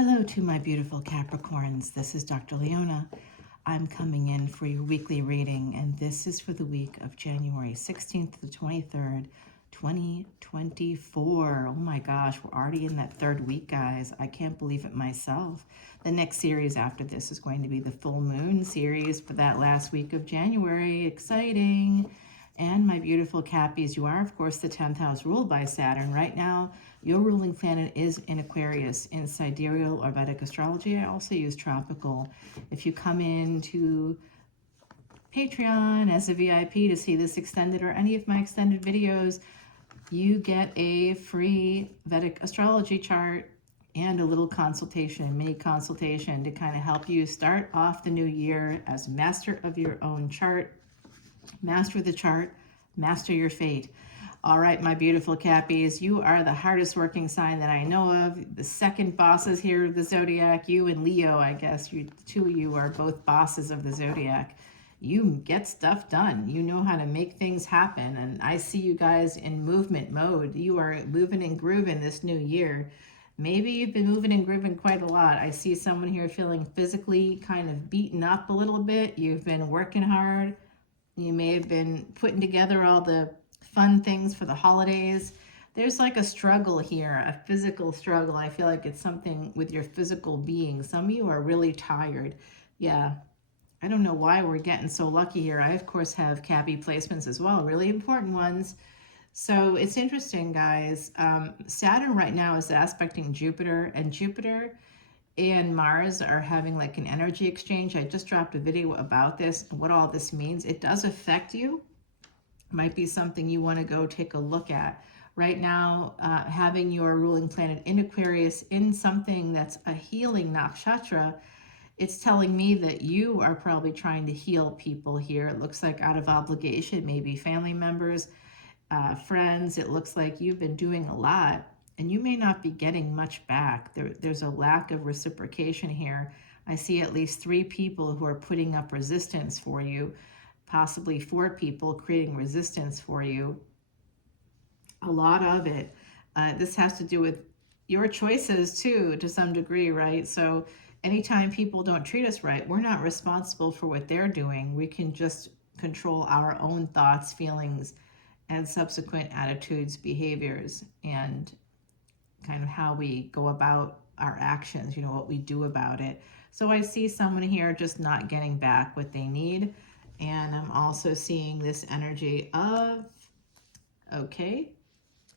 Hello to my beautiful Capricorns. This is Dr. Leona. I'm coming in for your weekly reading, and this is for the week of January 16th to the 23rd, 2024. Oh my gosh, we're already in that third week, guys. I can't believe it myself. The next series after this is going to be the full moon series for that last week of January. Exciting. And my beautiful Cappies, you are, of course, the 10th house ruled by Saturn. Right now, your ruling planet is in Aquarius in sidereal or Vedic astrology. I also use tropical. If you come into Patreon as a VIP to see this extended or any of my extended videos, you get a free Vedic astrology chart and a little consultation, mini consultation to kind of help you start off the new year as master of your own chart. Master the chart, master your fate. All right, my beautiful Cappies, you are the hardest working sign that I know of. The second bosses here of the zodiac, you and Leo, I guess. The two of you are both bosses of the zodiac. You get stuff done. You know how to make things happen. And I see you guys in movement mode. You are moving and grooving this new year. Maybe you've been moving and grooving quite a lot. I see someone here feeling physically kind of beaten up a little bit. You've been working hard. You may have been putting together all the fun things for the holidays. There's like a struggle here, a physical struggle. I feel like it's something with your physical being. Some of you are really tired. Yeah, I don't know why we're getting so lucky here. I, of course, have Cappy placements as well, really important ones. So it's interesting, guys. Saturn right now is aspecting Jupiter, and Jupiter and Mars are having like an energy exchange. I just dropped a video about this and what all this means. It does affect you. Might be something you want to go take a look at. Right now, having your ruling planet in Aquarius in something that's a healing nakshatra, it's telling me that you are probably trying to heal people here. It looks like out of obligation, maybe family members, friends. It looks like you've been doing a lot and you may not be getting much back. There's a lack of reciprocation here. I see at least 3 people who are putting up resistance for you, possibly 4 people creating resistance for you. A lot of it. This has to do with your choices too, to some degree, right? So anytime people don't treat us right, we're not responsible for what they're doing. We can just control our own thoughts, feelings, and subsequent attitudes, behaviors, and kind of how we go about our actions, you know, what we do about it. So I see someone here just not getting back what they need. And I'm also seeing this energy of, okay,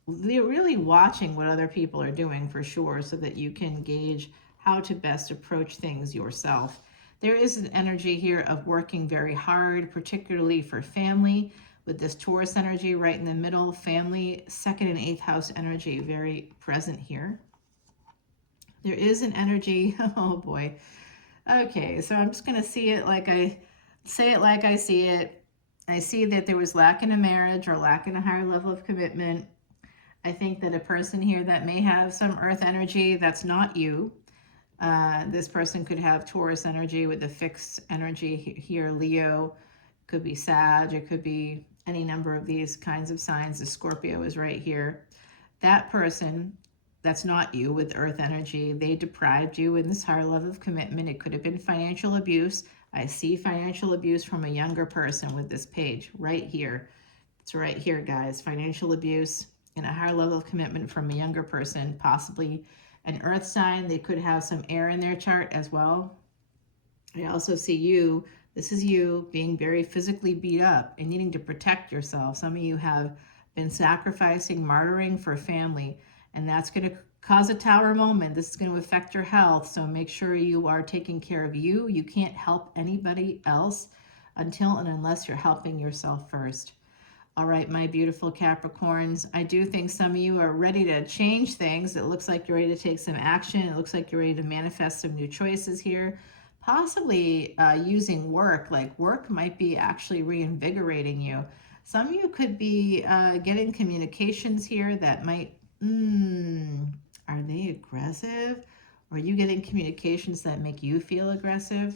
you're really watching what other people are doing for sure so that you can gauge how to best approach things yourself. There is an energy here of working very hard, particularly for family, with this Taurus energy right in the middle. Family, 2nd and 8th house energy, very present here. There is an energy, oh boy. Okay, so I'm just going to say it like I see it. I see that there was lack in a marriage or lack in a higher level of commitment. I think that a person here that may have some earth energy, that's not you. This person could have Taurus energy with the fixed energy here, Leo, could be Sag, it could be any number of these kinds of signs. The Scorpio is right here. That person, that's not you with earth energy, they deprived you in this higher level of commitment. It could have been financial abuse. I see financial abuse from a younger person with this page right here. It's right here, guys. Financial abuse and a higher level of commitment from a younger person, possibly an earth sign. They could have some air in their chart as well. I also see you, this is you being very physically beat up and needing to protect yourself. Some of you have been sacrificing, martyring for family, and that's going to cause a tower moment. This is going to affect your health, so make sure you are taking care of you. You can't help anybody else until and unless you're helping yourself first. All right, my beautiful Capricorns, I do think some of you are ready to change things. It looks like you're ready to take some action. It looks like you're ready to manifest some new choices here, possibly using work. Like work might be actually reinvigorating you. Some of you could be getting communications here that might, are they aggressive? Or are you getting communications that make you feel aggressive?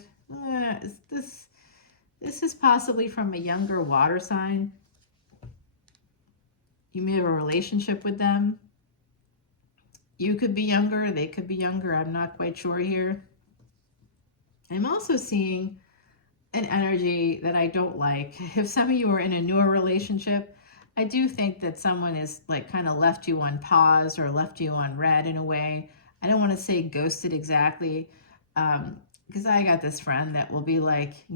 This is possibly from a younger water sign. You may have a relationship with them. You could be younger, they could be younger. I'm not quite sure here. I'm also seeing an energy that I don't like. If some of you are in a newer relationship, I do think that someone is like kind of left you on pause or left you on red in a way. I don't want to say ghosted exactly, because I got this friend that will be like,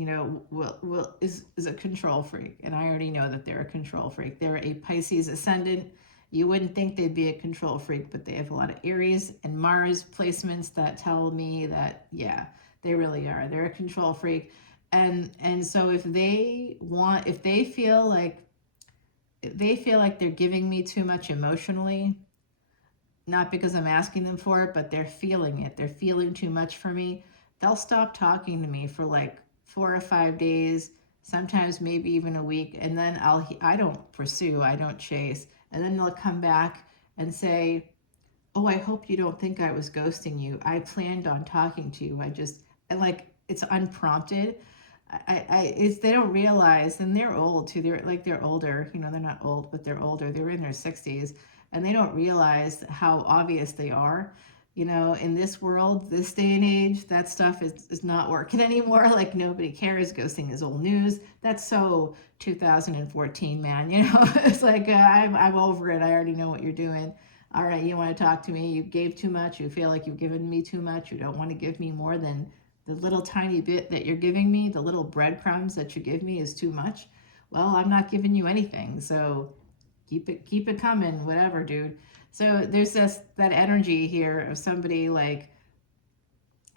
is a control freak, and I already know that they're a control freak. They're a Pisces ascendant. You wouldn't think they'd be a control freak, but they have a lot of Aries and Mars placements that tell me that, yeah, they really are. They're a control freak. And so if they feel like they're giving me too much emotionally, not because I'm asking them for it, but they're feeling it. They're feeling too much for me. They'll stop talking to me for like 4 or 5 days, sometimes maybe even a week, and then I don't pursue, I don't chase, and then they'll come back and say, "Oh, I hope you don't think I was ghosting you. I planned on talking to you. And like it's unprompted." It's they don't realize, and they're old too. They're older. They're not old, but they're older. They're in their 60s, and they don't realize how obvious they are. In this world, this day and age, that stuff is not working anymore. Like nobody cares. Ghosting is old news. That's so 2014, man. It's like I'm over it. I already know what you're doing. All right, you want to talk to me? You gave too much. You feel like you've given me too much. You don't want to give me more than the little tiny bit that you're giving me, the little breadcrumbs that you give me is too much. Well, I'm not giving you anything, so keep it coming, whatever, dude. So there's that energy here of somebody like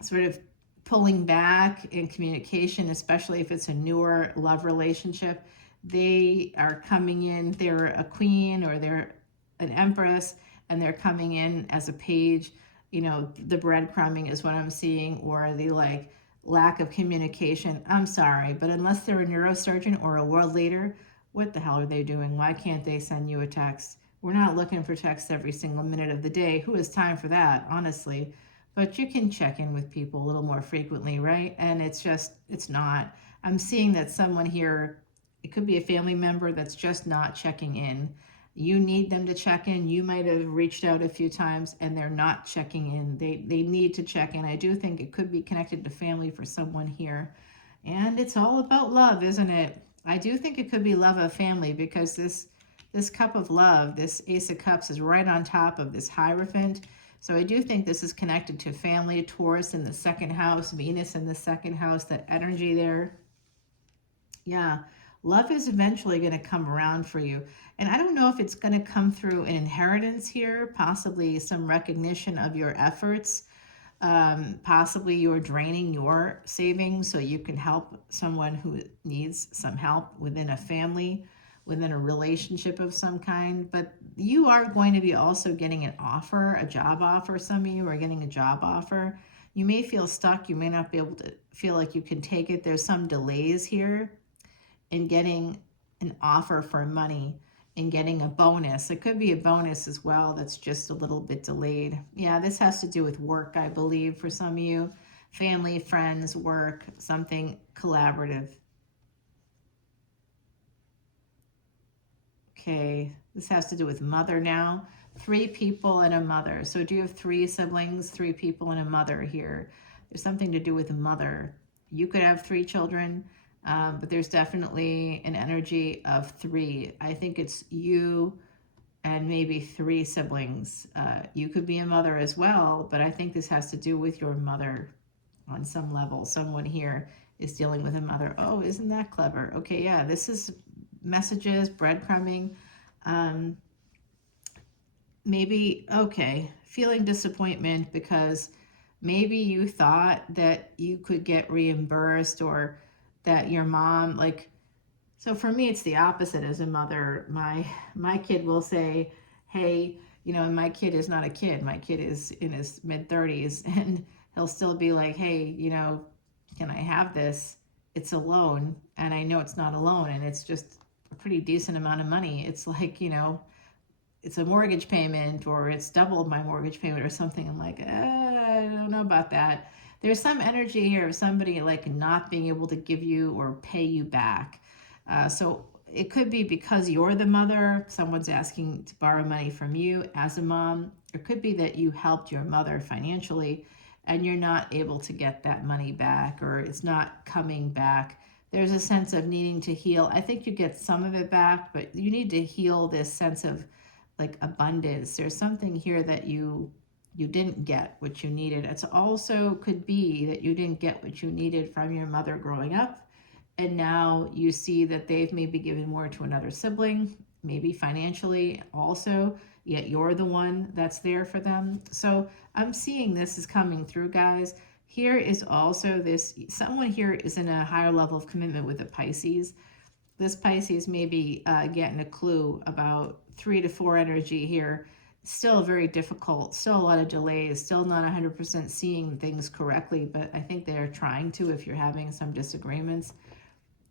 sort of pulling back in communication, especially if it's a newer love relationship. They are coming in, they're a queen or they're an empress, and they're coming in as a page. The breadcrumbing is what I'm seeing, or the like lack of communication. I'm sorry, but unless they're a neurosurgeon or a world leader, what the hell are they doing? Why can't they send you a text? We're not looking for texts every single minute of the day. Who has time for that, honestly? But you can check in with people a little more frequently, right? And it's not. I'm seeing that someone here, it could be a family member that's just not checking in. You need them to check in. You might have reached out a few times and they're not checking in. They need to check in. I do think it could be connected to family for someone here. And it's all about love, isn't it? I do think it could be love of family, because this cup of love, this Ace of Cups, is right on top of this Hierophant. So I do think this is connected to family, Taurus in the second house, Venus in the second house, that energy there. Yeah, love is eventually going to come around for you. And I don't know if it's going to come through an inheritance here, possibly some recognition of your efforts. Possibly you're draining your savings so you can help someone who needs some help within a family, within a relationship of some kind. But you are going to be also getting an offer, a job offer. Some of you are getting a job offer. You may feel stuck. You may not be able to feel like you can take it. There's some delays here in getting an offer for money and getting a bonus. It could be a bonus as well that's just a little bit delayed. Yeah, this has to do with work, I believe, for some of you. Family, friends, work, something collaborative. Okay, this has to do with mother now. 3 people and a mother. So do you have 3 siblings, 3 people and a mother here? There's something to do with a mother. You could have 3 children, but there's definitely an energy of 3. I think it's you and maybe 3 siblings. You could be a mother as well, but I think this has to do with your mother on some level. Someone here is dealing with a mother. Oh, isn't that clever? Okay, yeah, this is messages, breadcrumbing. Maybe, okay, feeling disappointment because maybe you thought that you could get reimbursed, or that your mom, like, so for me, it's the opposite as a mother. My kid will say, hey, and my kid is not a kid. My kid is in his mid-30s, and he'll still be like, hey, can I have this? It's a loan, and I know it's not a loan, and it's just a pretty decent amount of money. It's like, it's a mortgage payment, or it's doubled my mortgage payment or something. I'm like, I don't know about that. There's some energy here of somebody like not being able to give you or pay you back. So it could be because you're the mother, someone's asking to borrow money from you as a mom. It could be that you helped your mother financially and you're not able to get that money back, or it's not coming back. There's a sense of needing to heal. I think you get some of it back, but you need to heal this sense of like abundance. There's something here that you didn't get what you needed. It's also could be that you didn't get what you needed from your mother growing up, and now you see that they've maybe given more to another sibling, maybe financially also, yet you're the one that's there for them. So I'm seeing this is coming through, guys. Here is also this, someone here is in a higher level of commitment with the Pisces. This Pisces may be getting a clue about 3 to 4 energy here. Still very difficult, still a lot of delays, still not 100% seeing things correctly, but I think they're trying to if you're having some disagreements.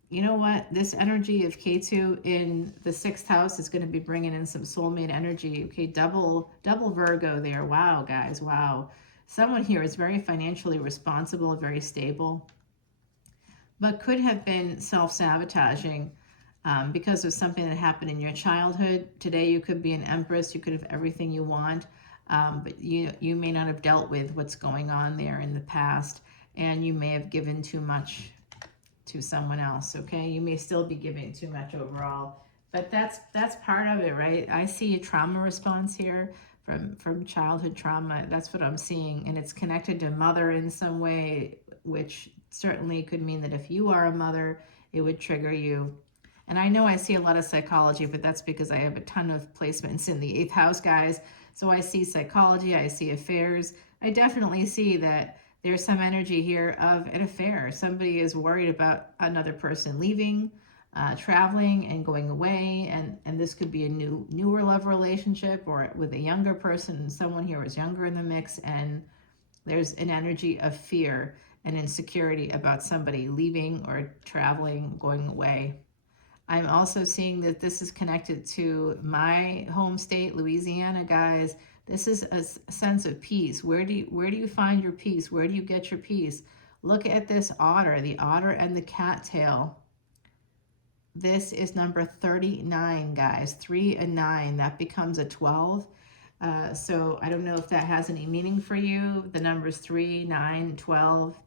You know what? This energy of K2 in the 6th house is going to be bringing in some soulmate energy. Okay, double Virgo there. Wow, guys, wow. Someone here is very financially responsible, very stable, but could have been self-sabotaging because of something that happened in your childhood. Today you could be an empress, you could have everything you want, but you may not have dealt with what's going on there in the past, and you may have given too much to someone else. Okay, you may still be giving too much overall, but that's part of it, right? I see a trauma response here from childhood trauma. That's what I'm seeing, and it's connected to mother in some way, which certainly could mean that if you are a mother, it would trigger you. And I know I see a lot of psychology, but that's because I have a ton of placements in the 8th house, guys. So I see psychology, I see affairs. I definitely see that there's some energy here of an affair. Somebody is worried about another person leaving, traveling and going away. And this could be a newer love relationship, or with a younger person. Someone here is younger in the mix, and there's an energy of fear and insecurity about somebody leaving or traveling, going away. I'm also seeing that this is connected to my home state, Louisiana, guys. This is a sense of peace. Where do you find your peace? Where do you get your peace? Look at this otter, the otter and the cattail. This is number 39, guys. 3 and 9. That becomes a 12. So I don't know if that has any meaning for you. The numbers 3, 9, 12.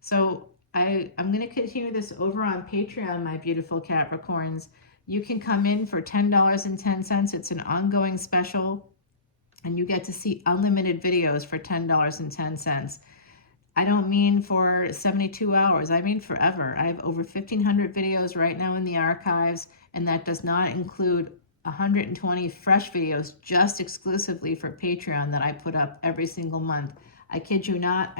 So I'm going to continue this over on Patreon, my beautiful Capricorns. You can come in for $10.10. It's an ongoing special, and you get to see unlimited videos for $10.10. I don't mean for 72 hours. I mean forever. I have over 1,500 videos right now in the archives, and that does not include 120 fresh videos just exclusively for Patreon that I put up every single month. I kid you not,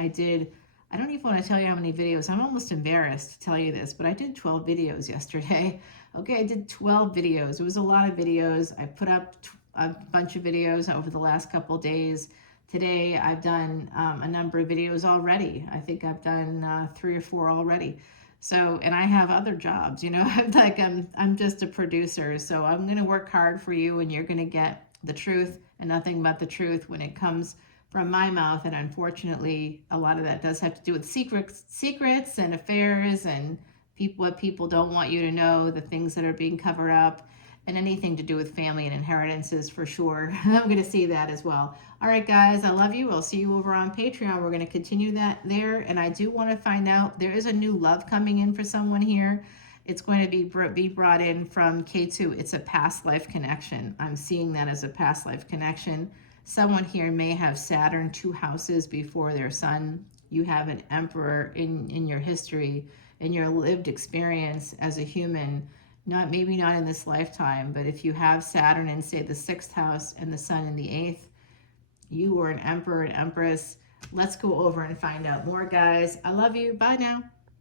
I don't even want to tell you how many videos. I'm almost embarrassed to tell you this, but I did 12 videos yesterday. Okay, I did 12 videos. It was a lot of videos. I put up a bunch of videos over the last couple days. Today, I've done a number of videos already. I think I've done 3 or 4 already. So, and I have other jobs, you know, I'm just a producer. So I'm going to work hard for you, and you're going to get the truth and nothing but the truth when it comes from my mouth. And unfortunately, a lot of that does have to do with secrets and affairs and what people don't want you to know, the things that are being covered up, and anything to do with family and inheritances for sure. I'm going to see that as well. All right, guys, I love you. I'll see you over on Patreon. We're going to continue that there. And I do want to find out, there is a new love coming in for someone here. It's going to be brought in from K2. It's a past life connection. I'm seeing that as a past life connection. Someone here may have Saturn 2 houses before their sun. You have an emperor in your history, in your lived experience as a human. Maybe not in this lifetime, but if you have Saturn in, say, the 6th house and the sun in the 8th, you were an emperor, an empress. Let's go over and find out more, guys. I love you. Bye now.